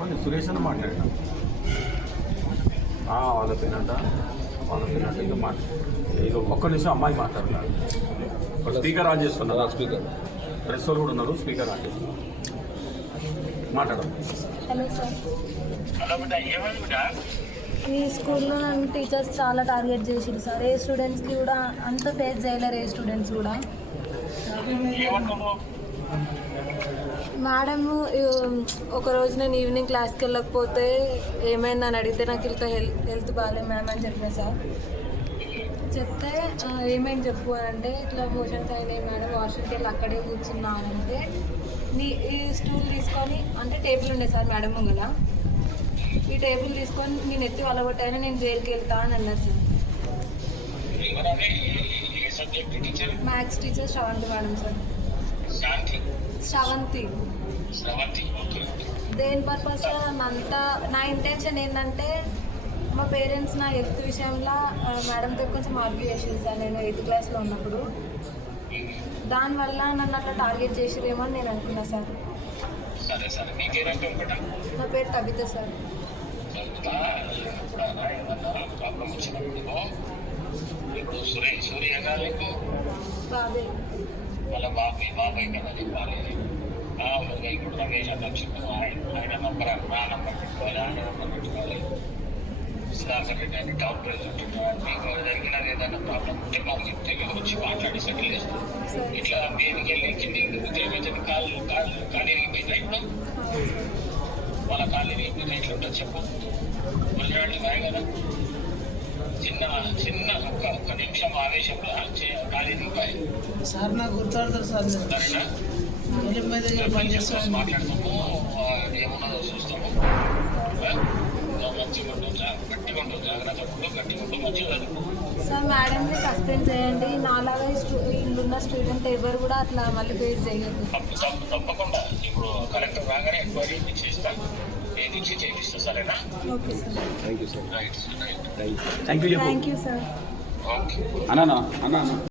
నేను సురేష్ అని మాట్లాడినా వాళ్ళ పేరంట ఇక ఇక ఒక్క నిమిషం అమ్మాయి మాట్లాడాలి. స్పీకర్ ఆన్ చేస్తున్నారు, స్పీకర్ ప్రెస్ వాళ్ళు కూడా ఉన్నారు, స్పీకర్ ఆన్ చేస్తున్నారు. మాట్లాడాలి. హలో సార్, ఈ స్కూల్లో నన్ను టీచర్స్ చాలా టార్గెట్ చేసింది సార్. ఏ స్టూడెంట్స్కి కూడా అంత ఫేస్ చేయలేరు. ఏ స్టూడెంట్స్ కూడా మేడం ఒకరోజు నేను ఈవినింగ్ క్లాస్కి వెళ్ళకపోతే ఏమైందని అడిగితే నాకు ఇట్లా హెల్త్ బాగాలేదు మ్యామ్ అని చెప్పిన సార్. చెప్తే ఏమైంది చెప్పు అని అంటే ఇట్లా మోషన్స్ అయినాయి మేడం, వాష్రూమ్కి వెళ్ళి అక్కడే కూర్చున్నా అని అంటే ఈ స్టూల్ తీసుకొని అంటే టేబుల్ ఉండే సార్ మేడం ముంగల, ఈ టేబుల్ తీసుకొని నేను ఎత్తి వలగొట్టాను, నేను జైలుకి వెళ్తా అని అన్నారు sir. Maths teacher Sravanthi madam sir. Sravanthi. దేని పర్పస్ అంతా నా ఇంటెన్షన్ ఏంటంటే మా పేరెంట్స్ నా హెల్త్ విషయంలో మేడంతో కొంచెం ఆర్గ్యూ చేసింది సార్ నేను 8th క్లాస్లో ఉన్నప్పుడు. దానివల్ల నన్ను అట్లా టార్గెట్ చేసిరేమో అని నేను అనుకున్నా సార్. నా పేరు కవిత సార్. ఇప్పుడు సూర్య గారికి బాబే వాళ్ళ బాబాయ్ కదా చెప్పాలి. ఇప్పుడు రమేష్ అన్న ఆయన నంబర్ నా నంబర్ పెట్టుకోవాలి, ఆయన నంబర్ పెట్టుకోవాలి. సుధాకర్ రెడ్డి అని టాప్ ప్రెసిడెంట్ మీకు జరిగినది ఏదైనా ప్రాబ్లం ఉంటే మాకు చెప్తే మేము వచ్చి మాట్లాడి సెటిల్ చేస్తాం. ఇట్లా మీదకి వెళ్ళి కింది ఏమైతుంది ఖాళీ అయిపోయిందా? ఇప్పుడు వాళ్ళ ఖాళీ అయిపోయిందా? ఇట్లా ఉంటుంది చెప్పు. గుజరాట్లు బాయ్ కదా, చిన్న ఒక్క నిమిషం ఆవేశంలో ఖాళీ దింపాయి సార్. నాకు గుర్తుపడతారు సార్. మాట్లాడతాము, ఏమున్నదో చూస్తాము. మంచిగా ఉండవు, గట్టిగా ఉండవు, జాగ్రత్త ఉండవు, గట్టిగా ఉండవు, మంచిగా చదువు సార్. మేడంని సస్పెండ్ చేయండి. నాలాగా ఇల్లున్న స్టూడెంట్ ఎవరు కూడా అట్లా మళ్ళీ ఫేస్ చేయదు. తప్పకుండా ఇప్పుడు కలెక్టర్ రాగానే ఎంక్వైరీ చేస్తాను, ఏది చేపిస్తా. సరేనా? Okay sir. Thank you sir. Right. Thank you thank you sir. Okay అన్నా